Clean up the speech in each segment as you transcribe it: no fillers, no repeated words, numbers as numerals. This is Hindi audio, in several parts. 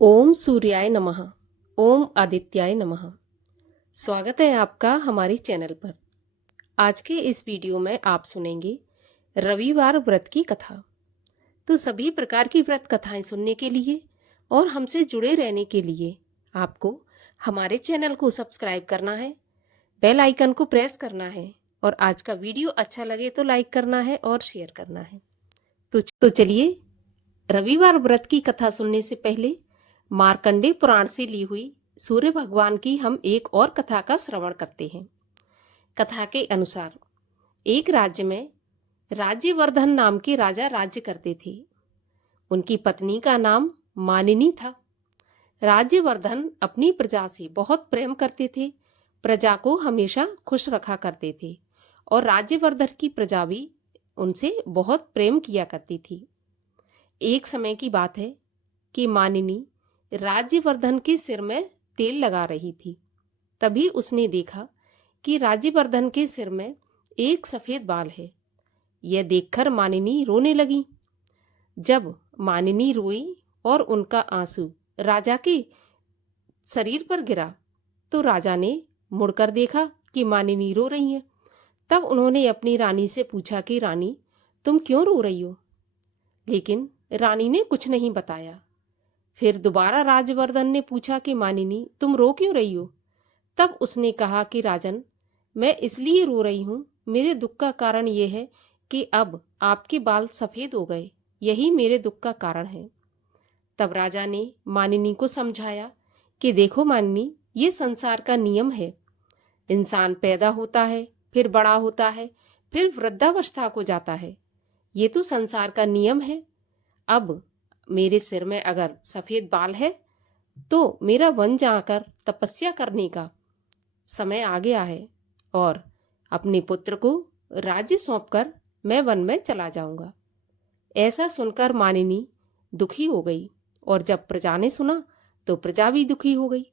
ओम सूर्याय नमः। ओम आदित्याय नमः। स्वागत है आपका हमारे चैनल पर। आज के इस वीडियो में आप सुनेंगे रविवार व्रत की कथा। तो सभी प्रकार की व्रत कथाएं सुनने के लिए और हमसे जुड़े रहने के लिए आपको हमारे चैनल को सब्सक्राइब करना है, बेल आइकन को प्रेस करना है और आज का वीडियो अच्छा लगे तो लाइक करना है और शेयर करना है। तो चलिए रविवार व्रत की कथा सुनने से पहले मार्कंडेय पुराण से ली हुई सूर्य भगवान की हम एक और कथा का श्रवण करते हैं। कथा के अनुसार एक राज्य में राज्यवर्धन नाम के राजा राज्य करते थे। उनकी पत्नी का नाम मानिनी था। राज्यवर्धन अपनी प्रजा से बहुत प्रेम करते थे, प्रजा को हमेशा खुश रखा करते थे और राज्यवर्धन की प्रजा भी उनसे बहुत प्रेम किया करती थी। एक समय की बात है कि मानिनी राज्यवर्धन के सिर में तेल लगा रही थी। तभी उसने देखा कि राज्यवर्धन के सिर में एक सफेद बाल है। यह देखकर मानिनी रोने लगी। जब मानिनी रोई और उनका आंसू राजा के शरीर पर गिरा तो राजा ने मुड़कर देखा कि मानिनी रो रही है। तब उन्होंने अपनी रानी से पूछा कि रानी, तुम क्यों रो रही हो? लेकिन रानी ने कुछ नहीं बताया। फिर दोबारा राज्यवर्धन ने पूछा कि मानिनी, तुम रो क्यों रही हो? तब उसने कहा कि राजन, मैं इसलिए रो रही हूँ, मेरे दुख का कारण यह है कि अब आपके बाल सफेद हो गए, यही मेरे दुख का कारण है। तब राजा ने मानिनी को समझाया कि देखो मानिनी, ये संसार का नियम है। इंसान पैदा होता है, फिर बड़ा होता है, फिर वृद्धावस्था को जाता है। ये तो संसार का नियम है। अब मेरे सिर में अगर सफेद बाल है तो मेरा वन जाकर तपस्या करने का समय आ गया है और अपने पुत्र को राज्य सौंपकर मैं वन में चला जाऊंगा। ऐसा सुनकर मानिनी दुखी हो गई और जब प्रजा ने सुना तो प्रजा भी दुखी हो गई।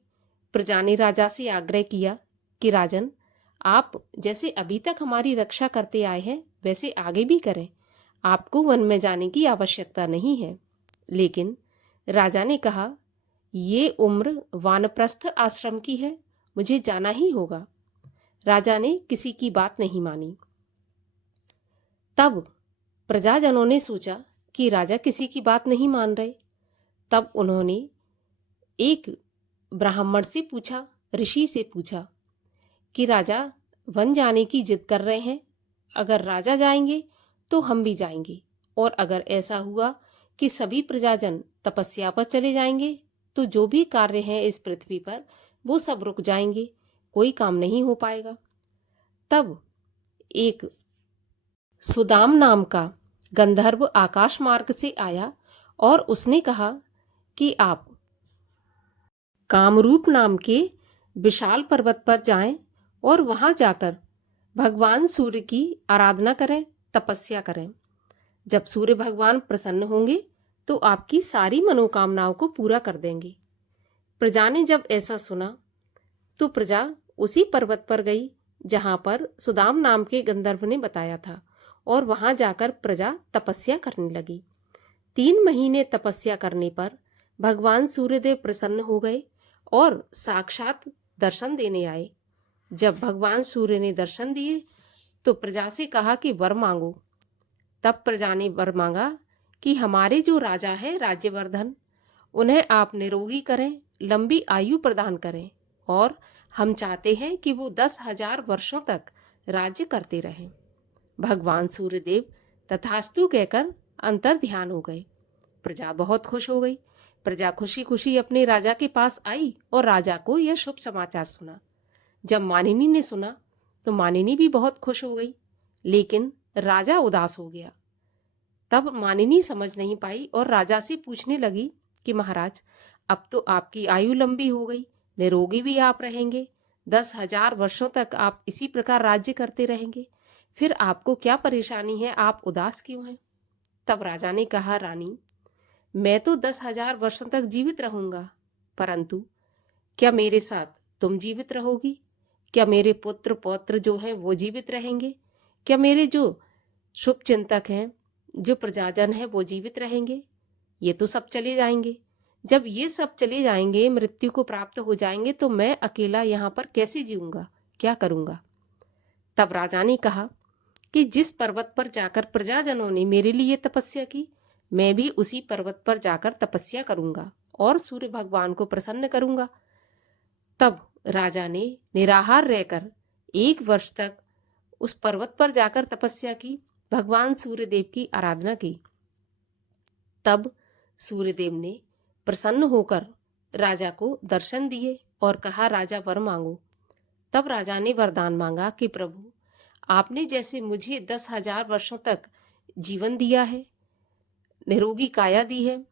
प्रजा ने राजा से आग्रह किया कि राजन, आप जैसे अभी तक हमारी रक्षा करते आए हैं वैसे आगे भी करें। आपको वन में जाने की आवश्यकता नहीं है। लेकिन राजा ने कहा, ये उम्र वानप्रस्थ आश्रम की है, मुझे जाना ही होगा। राजा ने किसी की बात नहीं मानी। तब प्रजाजनों ने सोचा कि राजा किसी की बात नहीं मान रहे। तब उन्होंने एक ब्राह्मण से पूछा, ऋषि से पूछा कि राजा वन जाने की जिद कर रहे हैं, अगर राजा जाएंगे तो हम भी जाएंगे, और अगर ऐसा हुआ कि सभी प्रजाजन तपस्या पर चले जाएंगे तो जो भी कार्य हैं इस पृथ्वी पर वो सब रुक जाएंगे, कोई काम नहीं हो पाएगा। तब एक सुदाम नाम का गंधर्व आकाश मार्ग से आया और उसने कहा कि आप कामरूप नाम के विशाल पर्वत पर जाएं और वहां जाकर भगवान सूर्य की आराधना करें, तपस्या करें। जब सूर्य भगवान प्रसन्न होंगे तो आपकी सारी मनोकामनाओं को पूरा कर देंगे। प्रजा ने जब ऐसा सुना तो प्रजा उसी पर्वत पर गई जहां पर सुदाम नाम के गंधर्व ने बताया था और वहां जाकर प्रजा तपस्या करने लगी। 3 महीने तपस्या करने पर भगवान सूर्यदेव प्रसन्न हो गए और साक्षात दर्शन देने आए। जब भगवान सूर्य ने दर्शन दिए तो प्रजा से कहा कि वर मांगो। तब प्रजा ने वर मांगा कि हमारे जो राजा है राज्यवर्धन, उन्हें आप निरोगी करें, लंबी आयु प्रदान करें, और हम चाहते हैं कि वो 10,000 वर्षों तक राज्य करते रहें। भगवान सूर्यदेव तथास्तु कहकर अंतर ध्यान हो गए। प्रजा बहुत खुश हो गई। प्रजा खुशी खुशी अपने राजा के पास आई और राजा को यह शुभ समाचार सुना। जब मानिनी ने सुना तो मानिनी भी बहुत खुश हो गई, लेकिन राजा उदास हो गया। तब मानिनी समझ नहीं पाई और राजा से पूछने लगी कि महाराज, अब तो आपकी आयु लंबी हो गई, निरोगी भी आप रहेंगे, 10,000 वर्षों तक आप इसी प्रकार राज्य करते रहेंगे, फिर आपको क्या परेशानी है, आप उदास क्यों हैं? तब राजा ने कहा, रानी, मैं तो 10,000 वर्षों तक जीवित रहूंगा, परंतु क्या मेरे साथ तुम जीवित रहोगी? क्या मेरे पुत्र पौत्र जो हैं वो जीवित रहेंगे? क्या मेरे जो शुभ चिंतक हैं, जो प्रजाजन है वो जीवित रहेंगे? ये तो सब चले जाएंगे। जब ये सब चले जाएंगे, मृत्यु को प्राप्त हो जाएंगे, तो मैं अकेला यहाँ पर कैसे जीऊंगा, क्या करूंगा। तब राजा ने कहा कि जिस पर्वत पर जाकर प्रजाजनों ने मेरे लिए तपस्या की, मैं भी उसी पर्वत पर जाकर तपस्या करूंगा और सूर्य भगवान को प्रसन्न करूंगा। तब राजा ने निराहार रहकर 1 वर्ष तक उस पर्वत पर जाकर तपस्या की, भगवान सूर्यदेव की आराधना की। तब सूर्यदेव ने प्रसन्न होकर राजा को दर्शन दिए और कहा, राजा वर मांगो। तब राजा ने वरदान मांगा कि प्रभु, आपने जैसे मुझे 10,000 वर्षों तक जीवन दिया है, निरोगी काया दी है,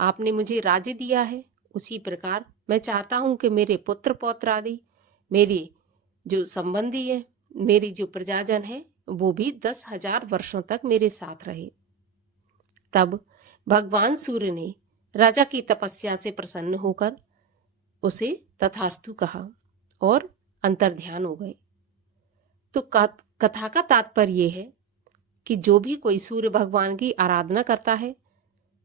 आपने मुझे राज्य दिया है, उसी प्रकार मैं चाहता हूं कि मेरे पुत्र पौत्र आदि, मेरी जो संबंधी है, मेरी जो प्रजाजन है, वो भी 10,000 वर्षों तक मेरे साथ रहे। तब भगवान सूर्य ने राजा की तपस्या से प्रसन्न होकर उसे तथास्तु कहा और अंतर्ध्यान हो गए। तो कथा का तात्पर्य है कि जो भी कोई सूर्य भगवान की आराधना करता है,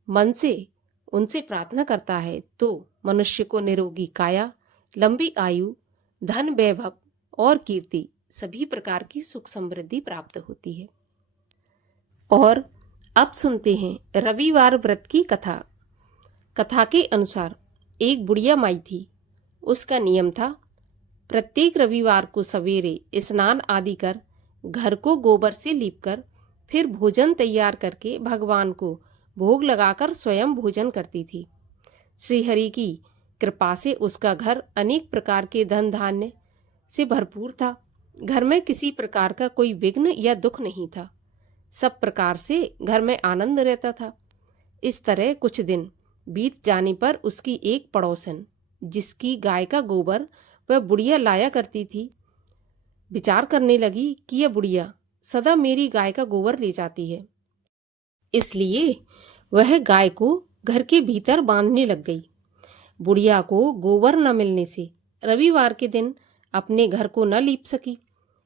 मन से उनसे प्रार्थना करता है, तो मनुष्य को निरोगी काया, लंबी आयु, धन, वैभव और कीर्ति, सभी प्रकार की सुख समृद्धि प्राप्त होती है। और अब सुनते हैं रविवार व्रत की कथा। कथा के अनुसार एक बुढ़िया माई थी। उसका नियम था, प्रत्येक रविवार को सवेरे स्नान आदि कर, घर को गोबर से लीपकर, फिर भोजन तैयार करके भगवान को भोग लगाकर स्वयं भोजन करती थी। श्रीहरि की कृपा से उसका घर अनेक प्रकार के धन धान्य से भरपूर था। घर में किसी प्रकार का कोई विघ्न या दुख नहीं था। सब प्रकार से घर में आनंद रहता था। इस तरह कुछ दिन बीत जाने पर उसकी एक पड़ोसन, जिसकी गाय का गोबर वह बुढ़िया लाया करती थी, विचार करने लगी कि यह बुढ़िया सदा मेरी गाय का गोबर ले जाती है। इसलिए वह गाय को घर के भीतर बांधने लग गई। बुढ़िया को गोबर न मिलने से रविवार के दिन अपने घर को न लीप सकी।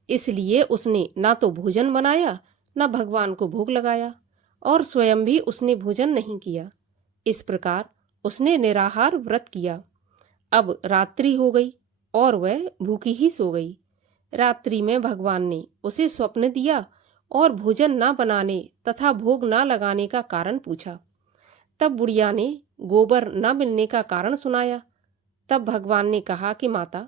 इसलिए उसने ना तो भोजन बनाया, न भगवान को भोग लगाया, और स्वयं भी उसने भोजन नहीं किया। इस प्रकार उसने निराहार व्रत किया। अब रात्रि हो गई और वह भूखी ही सो गई। रात्रि में भगवान ने उसे स्वप्न दिया और भोजन न बनाने तथा भोग न लगाने का कारण पूछा। तब बुढ़िया ने गोबर न मिलने का कारण सुनाया। तब भगवान ने कहा कि माता,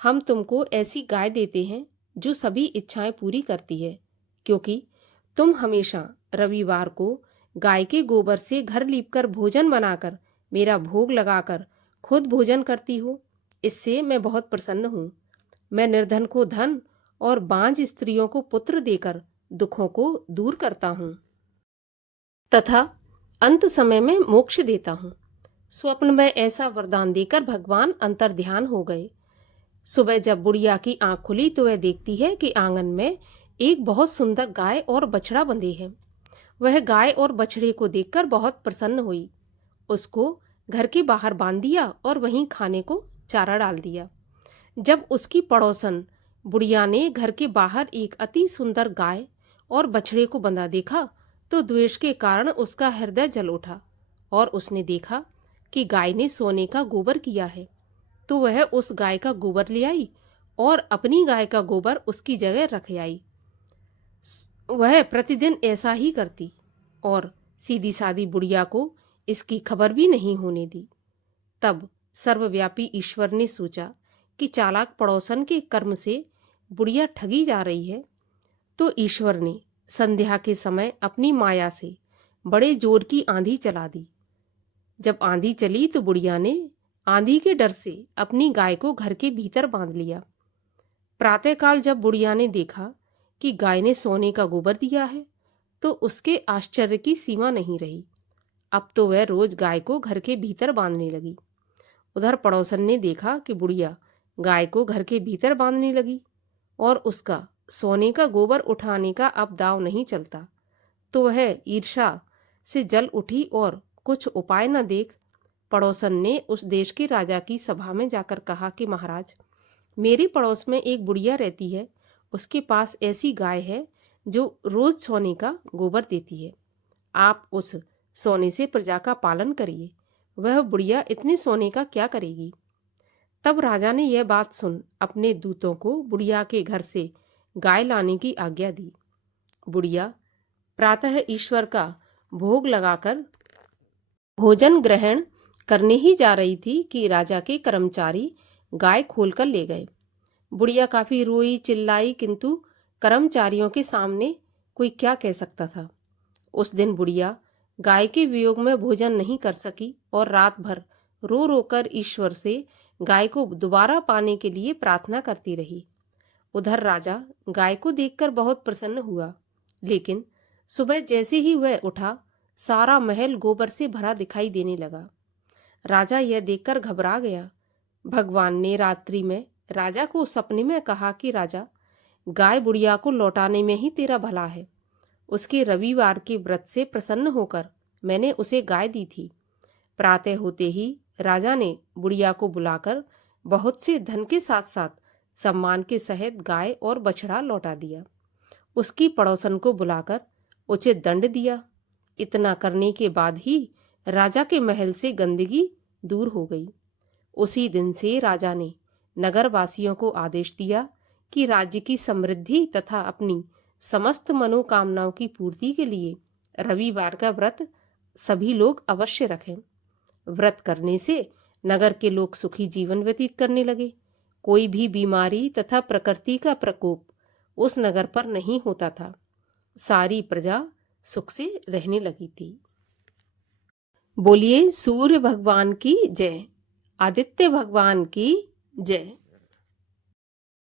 हम तुमको ऐसी गाय देते हैं जो सभी इच्छाएं पूरी करती है, क्योंकि तुम हमेशा रविवार को गाय के गोबर से घर लीपकर भोजन बनाकर मेरा भोग लगाकर खुद भोजन करती हो। इससे मैं बहुत प्रसन्न हूँ। मैं निर्धन को धन और बांझ स्त्रियों को पुत्र देकर दुखों को दूर करता हूँ तथा अंत समय में मोक्ष देता हूँ। स्वप्न में ऐसा वरदान देकर भगवान अंतर्ध्यान हो गए। सुबह जब बुढ़िया की आंख खुली तो वह देखती है कि आंगन में एक बहुत सुंदर गाय और बछड़ा बंधे हैं। वह गाय और बछड़े को देखकर बहुत प्रसन्न हुई। उसको घर के बाहर बांध दिया और वहीं खाने को चारा डाल दिया। जब उसकी पड़ोसन बुढ़िया ने घर के बाहर एक अति सुंदर गाय और बछड़े को बंधा देखा तो द्वेष के कारण उसका हृदय जल उठा और उसने देखा कि गाय ने सोने का गोबर किया है। तो वह उस गाय का गोबर ले आई और अपनी गाय का गोबर उसकी जगह रख आई। वह प्रतिदिन ऐसा ही करती और सीधी सादी बुढ़िया को इसकी खबर भी नहीं होने दी। तब सर्वव्यापी ईश्वर ने सोचा कि चालाक पड़ोसन के कर्म से बुढ़िया ठगी जा रही है। तो ईश्वर ने संध्या के समय अपनी माया से बड़े जोर की आंधी चला दी। जब आंधी चली तो बुढ़िया ने आंधी के डर से अपनी गाय को घर के भीतर बांध लिया। प्रातःकाल जब बुढ़िया ने देखा कि गाय ने सोने का गोबर दिया है तो उसके आश्चर्य की सीमा नहीं रही। अब तो वह रोज गाय को घर के भीतर बांधने लगी। उधर पड़ोसन ने देखा कि बुढ़िया गाय को घर के भीतर बांधने लगी और उसका सोने का गोबर उठाने का अब दाव नहीं चलता। तो वह ईर्ष्या से जल उठी और कुछ उपाय न देख पड़ोसन ने उस देश के राजा की सभा में जाकर कहा कि महाराज, मेरे पड़ोस में एक बुढ़िया रहती है। उसके पास ऐसी गाय है जो रोज सोने का गोबर देती है। आप उस सोने से प्रजा का पालन करिए, वह बुढ़िया इतने सोने का क्या करेगी। तब राजा ने यह बात सुन अपने दूतों को बुढ़िया के घर से गाय लाने की आज्ञा दी। बुढ़िया प्रातः ईश्वर का भोग लगाकर भोजन ग्रहण करने ही जा रही थी कि राजा के कर्मचारी गाय खोलकर ले गए। बुढ़िया काफी रोई चिल्लाई, किंतु कर्मचारियों के सामने कोई क्या कह सकता था। उस दिन बुढ़िया गाय के वियोग में भोजन नहीं कर सकी और रात भर रो रोकर ईश्वर से गाय को दोबारा पाने के लिए प्रार्थना करती रही। उधर राजा गाय को देखकर बहुत प्रसन्न हुआ, लेकिन सुबह जैसे ही वह उठा सारा महल गोबर से भरा दिखाई देने लगा। राजा यह देखकर घबरा गया। भगवान ने रात्रि में राजा को सपने में कहा कि राजा, गाय बुढ़िया को लौटाने में ही तेरा भला है। उसके रविवार के व्रत से प्रसन्न होकर मैंने उसे गाय दी थी। प्रातः होते ही राजा ने बुढ़िया को बुलाकर बहुत से धन के साथ साथ सम्मान के सहित गाय और बछड़ा लौटा दिया। उसकी पड़ोसन को बुलाकर उचित दंड दिया। इतना करने के बाद ही राजा के महल से गंदगी दूर हो गई। उसी दिन से राजा ने नगरवासियों को आदेश दिया कि राज्य की समृद्धि तथा अपनी समस्त मनोकामनाओं की पूर्ति के लिए रविवार का व्रत सभी लोग अवश्य रखें। व्रत करने से नगर के लोग सुखी जीवन व्यतीत करने लगे। कोई भी बीमारी तथा प्रकृति का प्रकोप उस नगर पर नहीं होता था। सारी प्रजा सुख से रहने लगी थी। बोलिए सूर्य भगवान की जय, आदित्य भगवान की जय।